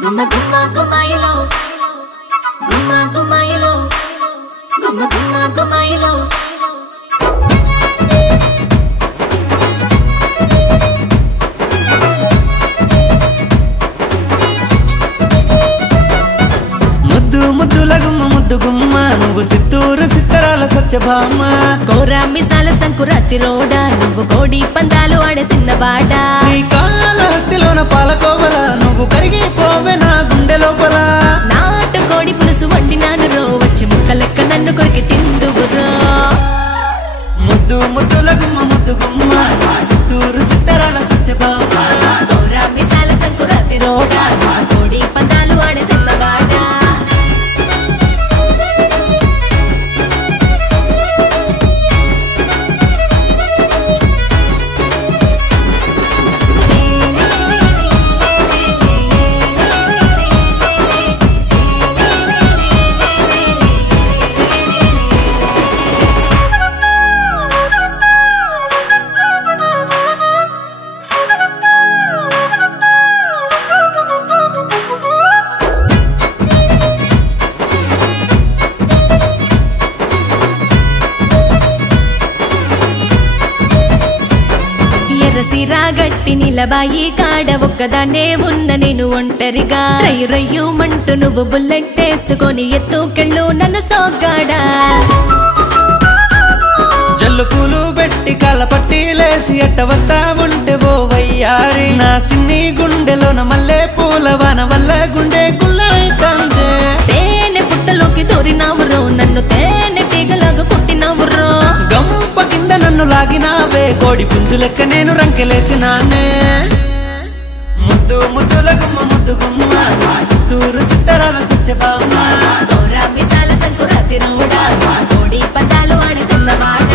Guma guma gumaylo, guma gumaylo, guma guma gumaylo. ముద్దు ముద్దుల గుమ్మ ముద్దు గుమ్మ నువ్వు సిత్తూరు సిత్తరాల సత్యభామ కోరా మిసాల సంకురాతి రోడా నువ్వు కోడి పందాలు ఆడే సిన్నవాడ శ్రీకాళహస్తిలోన పాలకోవల నువ్వు కరిగిపోవే నా గుండె లోపల నాటు కోడి పులుసు వండినాను రో వచ్చి ముక్క లెక్క నన్ను కొరికి తిందువురో ముద్దు ముద్దుల గుమ్మ ముద్దు గుమ్మ సిత్తూరు సిత్తరాల సత్యభామ కోరా మిసాల సంకురాతి రోడా నువ్వు కోడి పందాలు ఆడే సిన్నవాడ గట్టి నిలబాయి కాడ ఒక్కదానే ఉన్న నేను ఒంటరిగా రయ్యు రయ్యుమంటూ నువ్వు బుల్లెట్ వేసుకొని ఎత్తుకెళ్ళు నన్ను సోగ్గాడా జల్లు పూలు పెట్టి కాళ్ళ పట్టీలేసి ఎట్ట వస్తా ఉంటే ఓ వయ్యారి నా సిన్ని గుండెలోన మల్లె పూల వాన వల్ల గుండె గుల్లైతాందే తేనె పుట్టలోకి దూరినావురో నన్ను తేనె టీగలాగా కుట్టినావురో గంప కింద నన్ను లాగినావే కోడి పుంజు లెక్క నేను రంకెలేసినానే ముద్దు ముద్దుల గుమ్మ ముద్దు గుమ్మ సిత్తూరు సిత్తరాల సత్యభామ కోరా మిసాల సంకురాతి రోడా కోడి పందాలు ఆడే సిన్నవాడ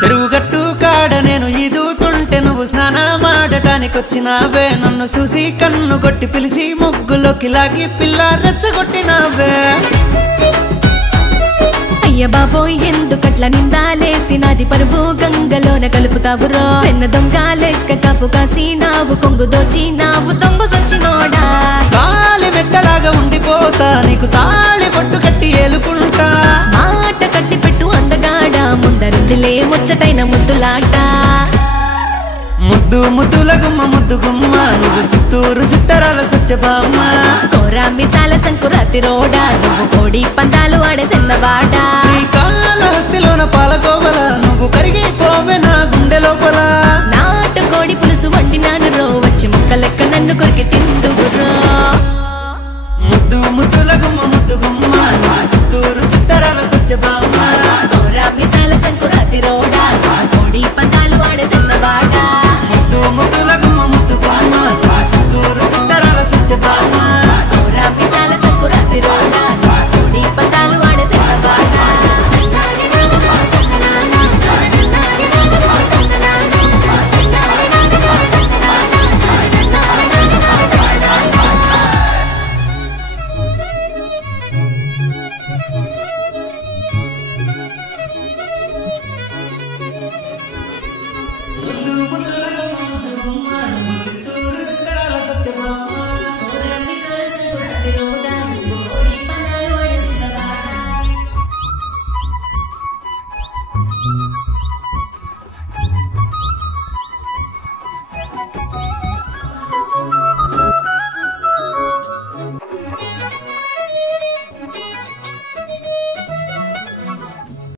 చెరువుగట్టు కాడ నేను ఈదుతుంటే నువ్వు స్నానమాడటానికొచ్చినావే నన్ను చూసి కన్ను కొట్టి పిలిచి ముగ్గులోకి లాగి పిల్ల రెచ్చగొట్టినావే అయ్య బాబోయ్ ఎందుకట్ల నిందాలేసి నాది పరువు గంగలోన కలుపుతావురో పెన్న దొంగ లెక్క కాపు కాసినావు కొంగు దోచినావు తొంగు సొచ్చినోడా కాలి మెట్టలాగా ఉండిపోతా నీకు తాళి పొట్టు కట్టి ఏలుకుంటా మాట కట్టి పెట్టు అందగాడ ముందరుందిలే ముచ్చటైన ముద్దులాట ముద్దు ముద్దుల గుమ్మ ముద్దు గుమ్మ నువ్వు సిత్తూరు సిత్తరాల సత్యభామ కోరా మిసాల సంకురాతి రోడా నువ్వు కోడి పందాలు ఆడే సిన్నవాడ శ్రీకాళహస్తిలోన పాలకోవల నువ్వు కరిగిపోవే నా గుండె లోపల నాటు కోడి పులుసు వండినాను రో వచ్చి ముక్క లెక్క నన్ను కొరికి తిందువురో ముద్దు ముద్దుల గుమ్మ ముద్దు గుమ్మ సిత్తూరు సిత్తరాల సత్యభామ కోరా మిసాల సంకురాతి రోడా కోడి పందాలు ఆడే సిన్నవాడ ముద్దు ముద్దుల గుమ్మ